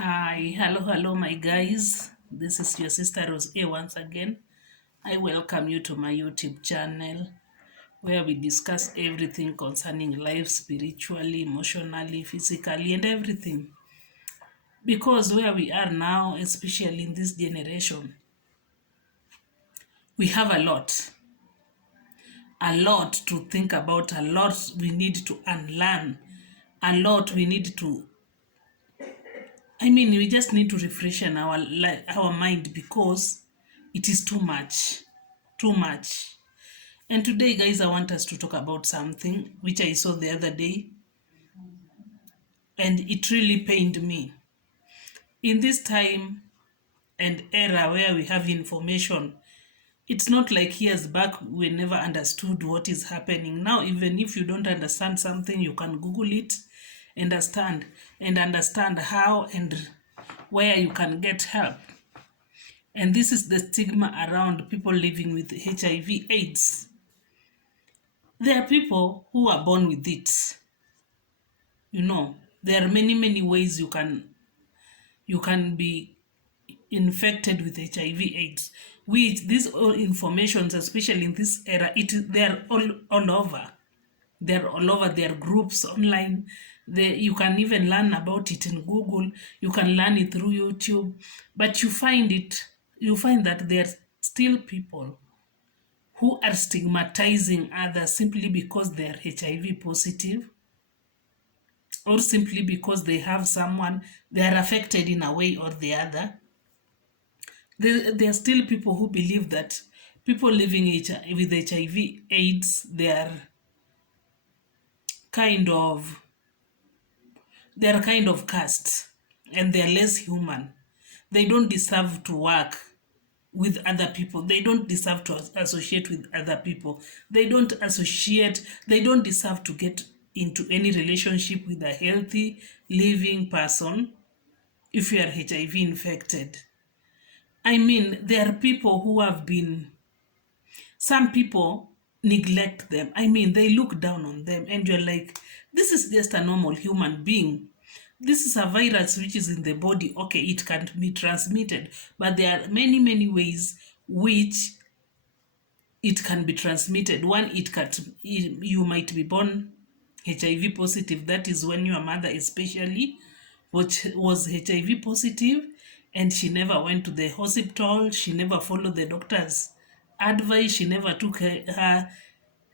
Hi, hello, my guys. This is your sister Rose A once again. I welcome you to my YouTube channel where we discuss everything concerning life spiritually, emotionally, physically, and everything. Because where we are now, especially in this generation, we have a lot to think about, a lot we need to unlearn, a lot we need to we just need to refreshen our mind because it is too much. Too much. And today, guys, I want us to talk about something which I saw the other day and it really pained me. In this time and era where we have information, it's not like years back we never understood what is happening. Now, even if you don't understand something, you can Google it, understand, and understand how and where you can get help. And this is the stigma around people living with HIV/AIDS. There are people who are born with it. There are many ways you can be infected with HIV/AIDS. Which these all informations, especially in this era, they are all over. They're all over. There are groups online. You can even learn about it in Google. You can learn it through YouTube. But you find that there are still people who are stigmatizing others simply because they are HIV positive, or simply because they have someone, they are affected in a way or the other. There are still people who believe that people living with HIV/AIDS, kind of kind of cursed, and they're less human. They don't deserve to work with other people. They don't deserve to associate with other people. They don't deserve to get into any relationship with a healthy, living person if you are HIV infected. There are people who have been, some people neglect them. They look down on them, and you're like, this is just a normal human being. This is a virus which is in the body. Okay, it can be transmitted, but there are many ways which it can be transmitted. One, you might be born HIV positive. That is when your mother especially was HIV positive and she never went to the hospital, she never followed the doctor's advice, she never took her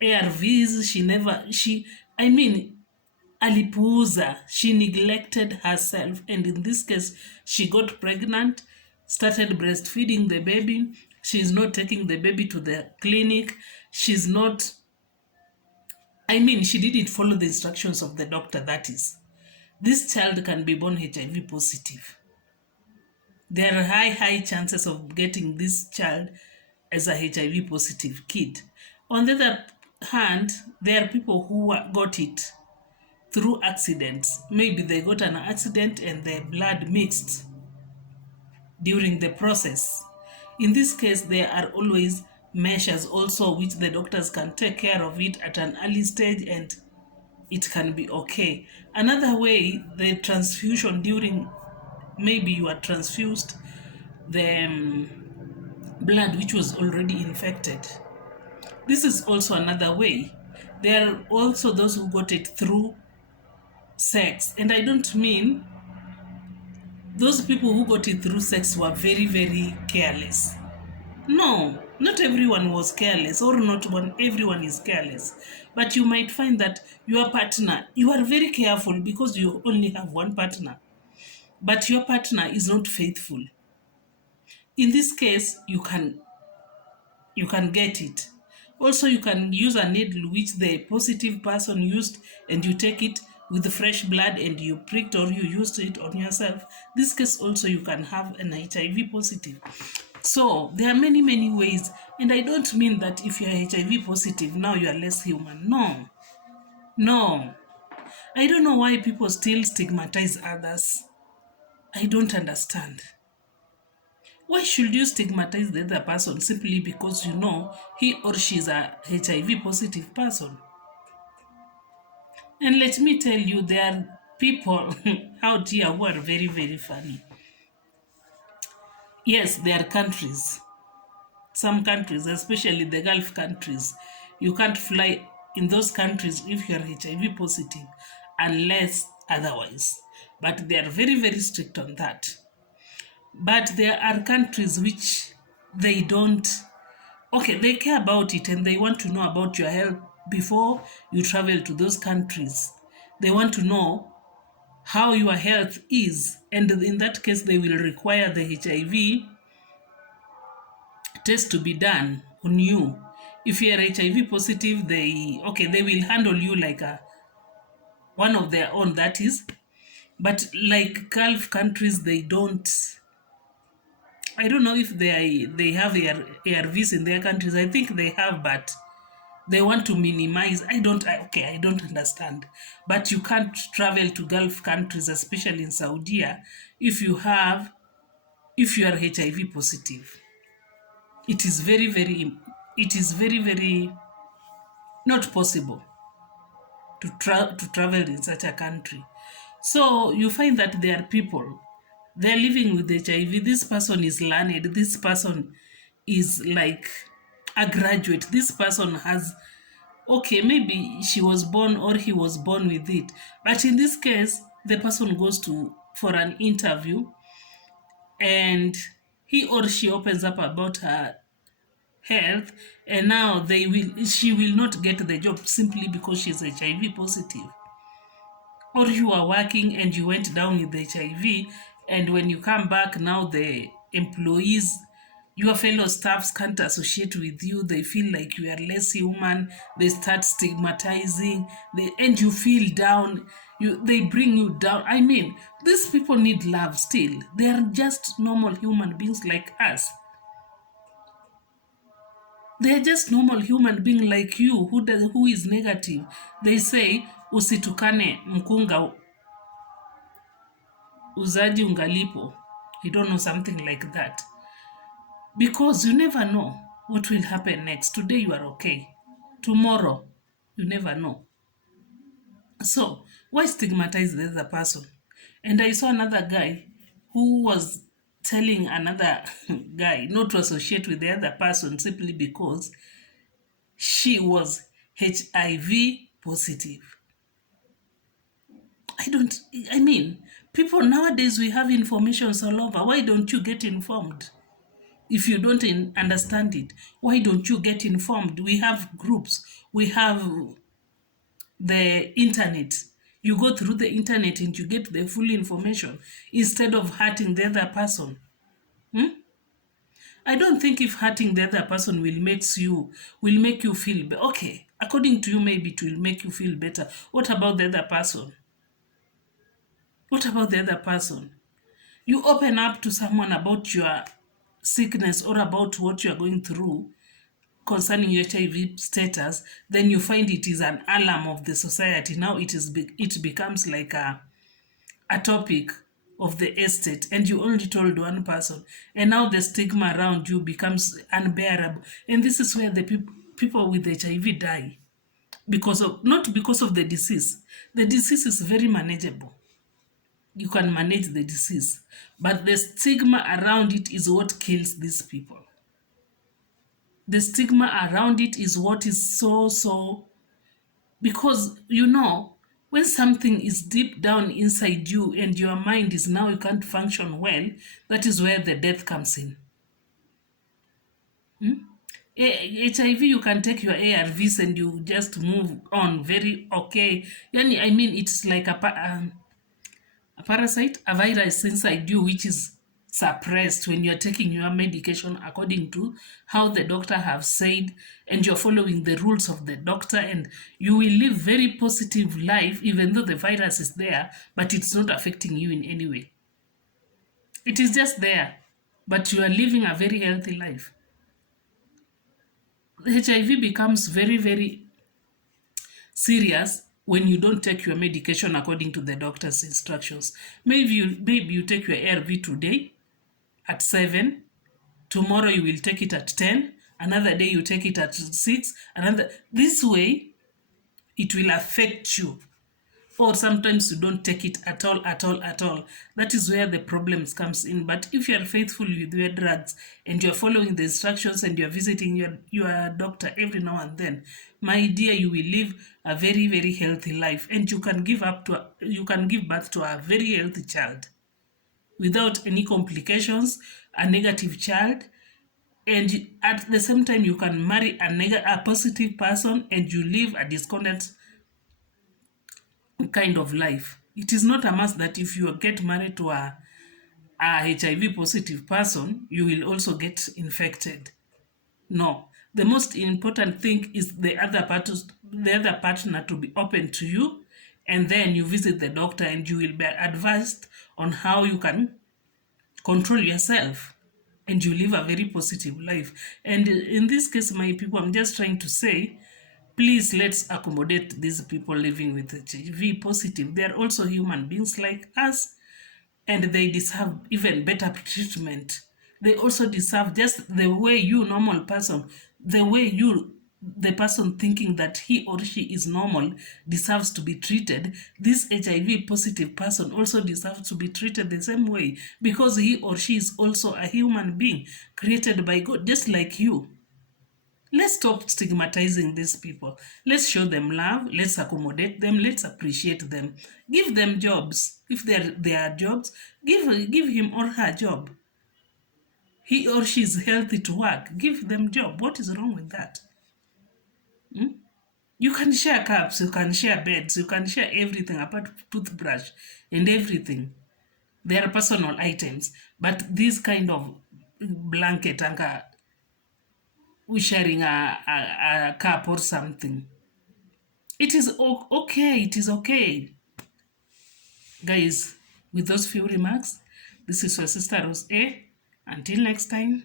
ARVs, alipuuza, she neglected herself, and in this case she got pregnant, started breastfeeding the baby. She's not taking the baby to the clinic. She's not she didn't follow the instructions of the doctor. That is, this child can be born HIV positive. There are high chances of getting this child as a HIV positive kid. On the other hand, there are people who got it through accidents. Maybe they got an accident and their blood mixed during the process. In this case, there are always measures also which the doctors can take care of it at an early stage, and it can be okay. Another way, the transfusion during, maybe you are transfused the blood which was already infected. This is also another way. There are also those who got it through sex, and I don't mean those people who got it through sex were very careless. No, not everyone was careless, or not everyone is careless. But you might find that your partner, you are very careful because you only have one partner, but your partner is not faithful. In this case, you can get it. Also, you can use a needle which the positive person used, and you take it with fresh blood and you pricked or you used it on yourself. This case also you can have an HIV positive. So there are many ways, and I don't mean that if you are HIV positive now you are less human. No. I don't know why people still stigmatize others. I don't understand. Why should you stigmatize the other person simply because you know he or she is a HIV positive person? And let me tell you, there are people out here who are very, very funny. Yes, there are countries, some countries, especially the Gulf countries, you can't fly in those countries if you are HIV positive unless otherwise. But they are very, very strict on that. But there are countries which they don't, okay, they care about it and they want to know about your health before you travel to those countries. They want to know how your health is, and in that case, they will require the HIV test to be done on you. If you are HIV positive, they will handle you like a one of their own, that is. But like Gulf countries, they don't. I don't know if they have ARVs in their countries. I think they have, but they want to minimize. I don't understand. But you can't travel to Gulf countries, especially in Saudi, if you are HIV positive. It is very, very not possible to travel in such a country. So you find that there are people, they're living with HIV. This person is learned. This person is like a graduate. This person has, okay, maybe she was born or he was born with it. But in this case, the person goes to for an interview and he or she opens up about her health, and now she will not get the job simply because she's HIV positive. Or you are working and you went down with HIV, and when you come back, now the employees, your fellow staffs can't associate with you. They feel like you are less human. They start stigmatizing. And you feel down. They bring you down. I mean, these people need love still. They are just normal human beings like us. They're just normal human being like you who is negative. They say usitukane mkunga uzaji ungalipo. I don't know, something like that. Because you never know what will happen next. Today you are okay. Tomorrow you never know. So why stigmatize the other person? And I saw another guy who was telling another guy not to associate with the other person simply because she was HIV positive. I don't, I mean, people nowadays, we have information all over. Why don't you get informed? If you don't understand it, why don't you get informed? We have groups, we have the internet. You go through the internet and you get the full information instead of hurting the other person. Hmm? I don't think if hurting the other person will make you feel okay. According to you, maybe it will make you feel better. What about the other person? What about the other person? You open up to someone about your sickness or about what you are going through concerning your HIV status, then you find it is an alarm of the society. Now it becomes like a topic of the estate, and you only told one person, and now the stigma around you becomes unbearable. And this is where the people with HIV die, because of not because of the disease. The disease is very manageable. You can manage the disease, but the stigma around it is what kills these people. The stigma around it is what is so, because when something is deep down inside you and your mind is now you can't function well, that is where the death comes in. HIV, you can take your ARVs and you just move on very okay. Yani, I mean, it's like a parasite, a virus inside you, which is suppressed when you're taking your medication according to how the doctor have said, and you're following the rules of the doctor, and you will live very positive life even though the virus is there, but it's not affecting you in any way. It is just there, but you are living a very healthy life. HIV becomes very, very serious when you don't take your medication according to the doctor's instructions. Maybe you take your ARV today at 7, tomorrow you will take it at 10, another day you take it at 6, this way it will affect you. or sometimes you don't take it at all, at all, at all. That is where the problems comes in. But if you are faithful with your drugs and you're following the instructions and you're visiting your doctor every now and then, my dear, you will live a very, very healthy life, and you can give birth to a very healthy child without any complications, a negative child. And at the same time, you can marry a positive person and you live a disconnect kind of life. It is not a must that if you get married to a HIV positive person, you will also get infected. No. The most important thing is the other partner to be open to you, and then you visit the doctor and you will be advised on how you can control yourself and you live a very positive life. And in this case, my people, I'm just trying to say, please let's accommodate these people living with HIV positive. They are also human beings like us, and they deserve even better treatment. They also deserve just the way you, normal person, the way you, the person thinking that he or she is normal, deserves to be treated. This HIV positive person also deserves to be treated the same way, because he or she is also a human being created by God, just like you. Let's stop stigmatizing these people. Let's show them love. Let's accommodate them. Let's appreciate them. Give them jobs. If there are jobs, give him or her job. He or she is healthy to work. Give them job. What is wrong with that? You can share cups, you can share beds, you can share everything apart from toothbrush and everything. They are personal items. But this kind of blanket, we sharing a cup or something. It is okay. It is okay. Guys, with those few remarks, this is your sister Rose A. Until next time,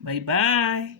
bye bye.